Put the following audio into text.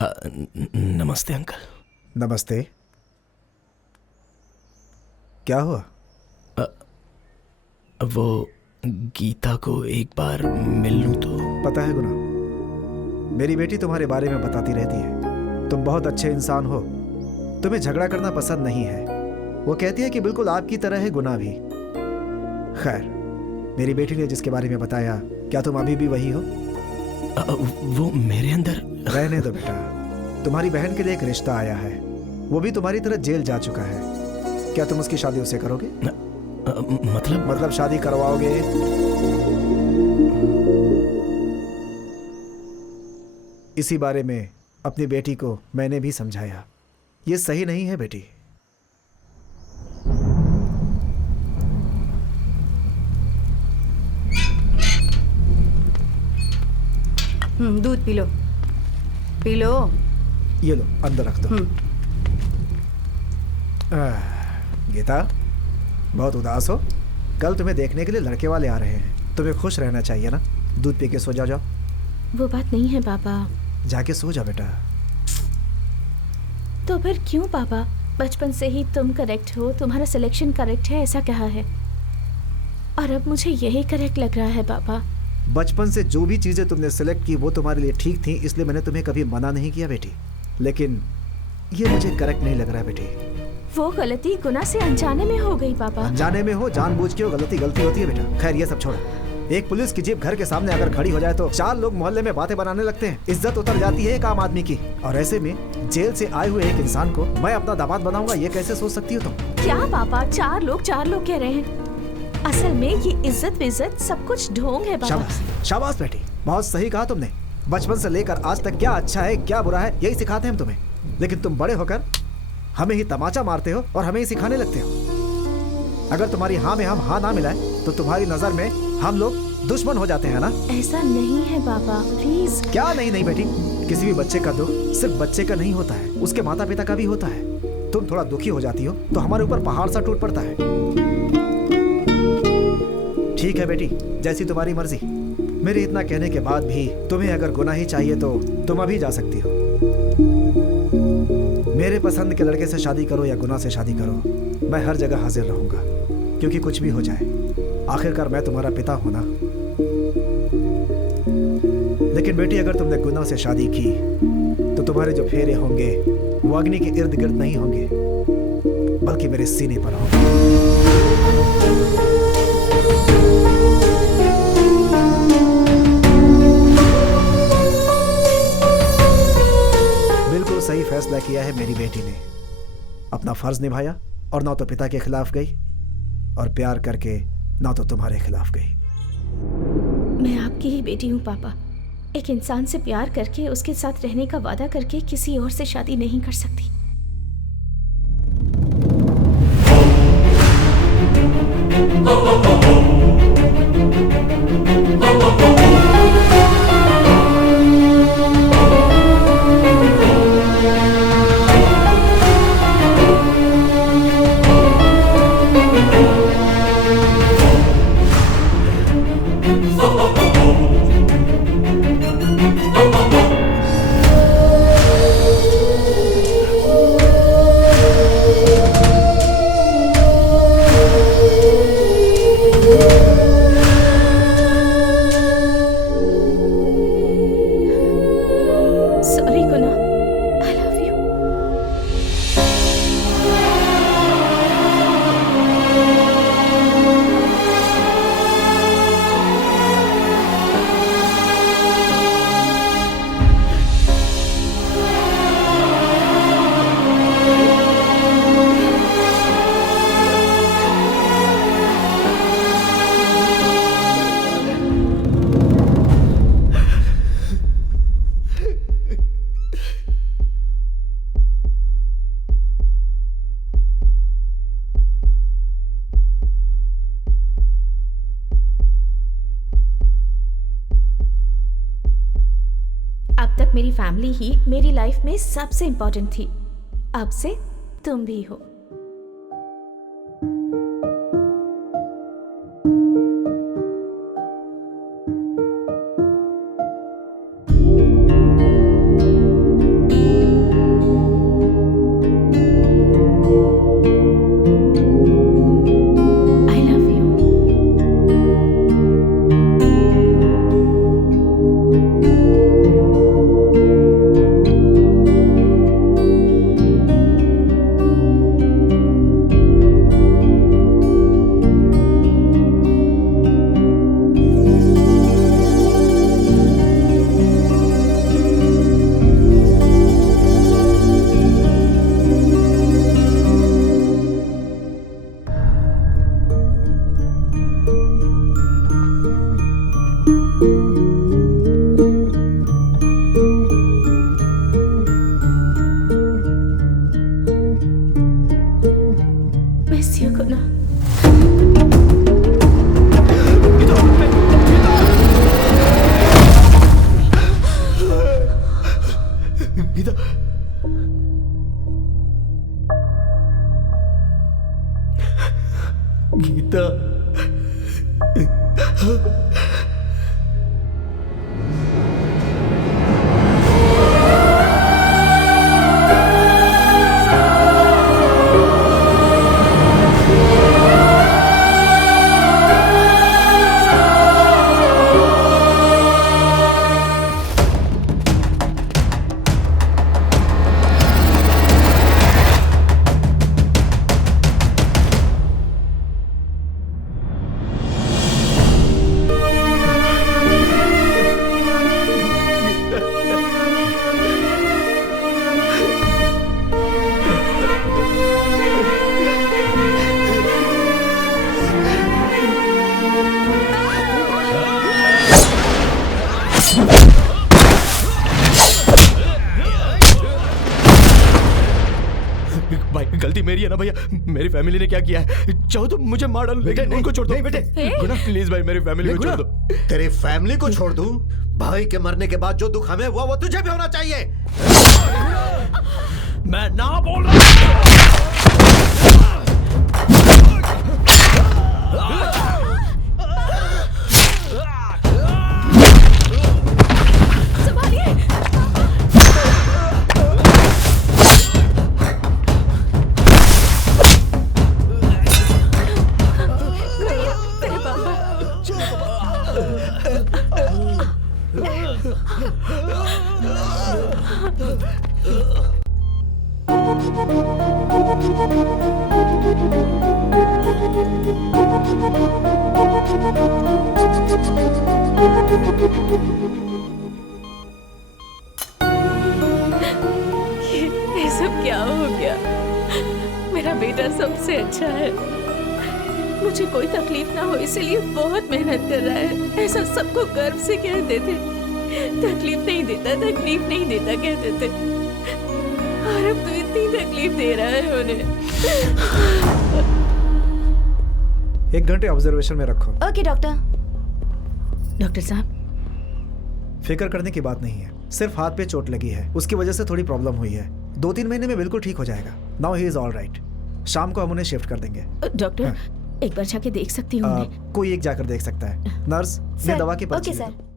नमस्ते अंकल। नमस्ते। क्या हुआ? वो गीता को एक बार मिल लूं तो? पता है गुना, मेरी बेटी तुम्हारे बारे में बताती रहती है। तुम बहुत अच्छे इंसान हो, तुम्हें झगड़ा करना पसंद नहीं है। वो कहती है कि बिल्कुल आपकी तरह है गुना भी। खैर, मेरी बेटी ने जिसके बारे में बताया, क्या तुम अभी भी वही हो? वो मेरे अंदर। रहने दो बेटा, तुम्हारी बहन के लिए एक रिश्ता आया है। वो भी तुम्हारी तरह जेल जा चुका है। क्या तुम उसकी शादी उससे करोगे? मतलब शादी करवाओगे? इसी बारे में अपनी बेटी को मैंने भी समझाया। ये सही नहीं है बेटी। दूध पी लो, पी लो। ये लो, अंदर रख दो। गीता, बहुत उदास हो? कल तुम्हें देखने के लिए लड़के वाले आ रहे हैं। तुम्हें खुश रहना चाहिए ना। दूध पी के सो जाओ। वो बात नहीं है पापा। जाके सो जा बेटा। तो फिर क्यों पापा? बचपन से ही तुम करेक्ट हो, तुम्हारा सिलेक्शन करेक्ट है ऐसा कहा है, और अब मुझे यही करेक्ट लग रहा है पापा। बचपन से जो भी चीजें तुमने सिलेक्ट की वो तुम्हारे लिए ठीक थी, इसलिए मैंने तुम्हें कभी मना नहीं किया बेटी। लेकिन ये मुझे करेक्ट नहीं लग रहा बेटी। वो गलती गुना से अनजाने में हो गई पापा। अनजाने में हो, जानबूझ के हो, गलती होती है बेटा। खैर ये सब छोड़ो। एक पुलिस की जीप घर के सामने अगर खड़ी हो जाए तो 4 लोग मोहल्ले में बातें बनाने लगते हैं। इज्जत उतर जाती है एक आम आदमी की। और ऐसे में जेल से आए हुए एक इंसान को मैं अपना दामाद बनाऊंगा, ये कैसे सोच सकती हो तुम? क्या पापा, 4 लोग कह रहे हैं? असल में ये इज्जत सब कुछ ढोंग है पापा। शाबाश, शाबाश बेटी, बहुत सही कहा तुमने। बचपन से लेकर आज तक क्या अच्छा है क्या बुरा है यही सिखाते हैं हम तुम्हें। लेकिन तुम बड़े होकर हमें ही तमाचा मारते हो और हमें ही सिखाने लगते हो। अगर तुम्हारी हाँ में हम हाँ ना मिलाए तो तुम्हारी नजर में हम लोग दुश्मन हो जाते हैं ना? ऐसा नहीं है पापा, प्लीज। क्या नहीं बेटी, किसी भी बच्चे का दुख सिर्फ बच्चे का नहीं होता है, उसके माता पिता का भी होता है। तुम थोड़ा दुखी हो जाती हो तो हमारे ऊपर पहाड़ सा टूट पड़ता है। ठीक है बेटी, जैसी तुम्हारी मर्जी। मेरे इतना कहने के बाद भी तुम्हें अगर गुनाह ही चाहिए तो तुम अभी जा सकती हो। मेरे पसंद के लड़के से शादी करो या गुनाह से शादी करो, मैं हर जगह हाजिर रहूंगा। क्योंकि कुछ भी हो जाए, आखिरकार मैं तुम्हारा पिता हूं ना। लेकिन बेटी, अगर तुमने गुनाह से शादी की तो तुम्हारे जो फेरे होंगे वो अग्नि के इर्द गिर्द नहीं होंगे, बल्कि मेरे सीने पर होंगे। बिल्कुल सही फैसला किया है मेरी बेटी ने। अपना फर्ज निभाया और ना तो पिता के खिलाफ गई, और प्यार करके ना तो तुम्हारे खिलाफ गई। मैं आपकी ही बेटी हूँ पापा। एक इंसान से प्यार करके उसके साथ रहने का वादा करके किसी और से शादी नहीं कर सकती। Sorry Guna, I love you. अब तक मेरी फैमिली ही मेरी लाइफ में सबसे इम्पोर्टेंट थी, अब से तुम भी हो। गीता, गीता, भाई गलती मेरी है ना भैया, मेरी फैमिली ने क्या किया है, चाहो तो मुझे मार डालो, लेकिन उनको छोड़ दो। नहीं बेटे, गुना प्लीज भाई, मेरी फैमिली को छोड़ दो। तेरे फैमिली को छोड़ दूं? भाई के मरने के बाद जो दुख हमें हुआ वो तुझे भी होना चाहिए। मैं ना बोल रहा। ये सब क्या हो गया? मेरा बेटा सबसे अच्छा है, मुझे कोई तकलीफ ना हो इसलिए बहुत मेहनत कर रहा है, ऐसा सबको गर्व से कहते थे। तकलीफ नहीं देता, तकलीफ नहीं देता कहते थे, और अब तो इतनी तकलीफ दे रहा है उन्हें। 1 घंटे ऑब्जर्वेशन में रखो। Okay doctor. डॉक्टर साहब, फिक्र करने की बात नहीं है, सिर्फ हाथ पे चोट लगी है, उसकी वजह से थोड़ी प्रॉब्लम हुई है। 2-3 महीने में बिल्कुल ठीक हो जाएगा। Now he is all right. शाम को हम उन्हें शिफ्ट कर देंगे। डॉक्टर एक बार जाके देख सकती हूँ? कोई एक जाकर देख सकता है। नर्स, ये दवा की पर्ची ओके दे सर। दो।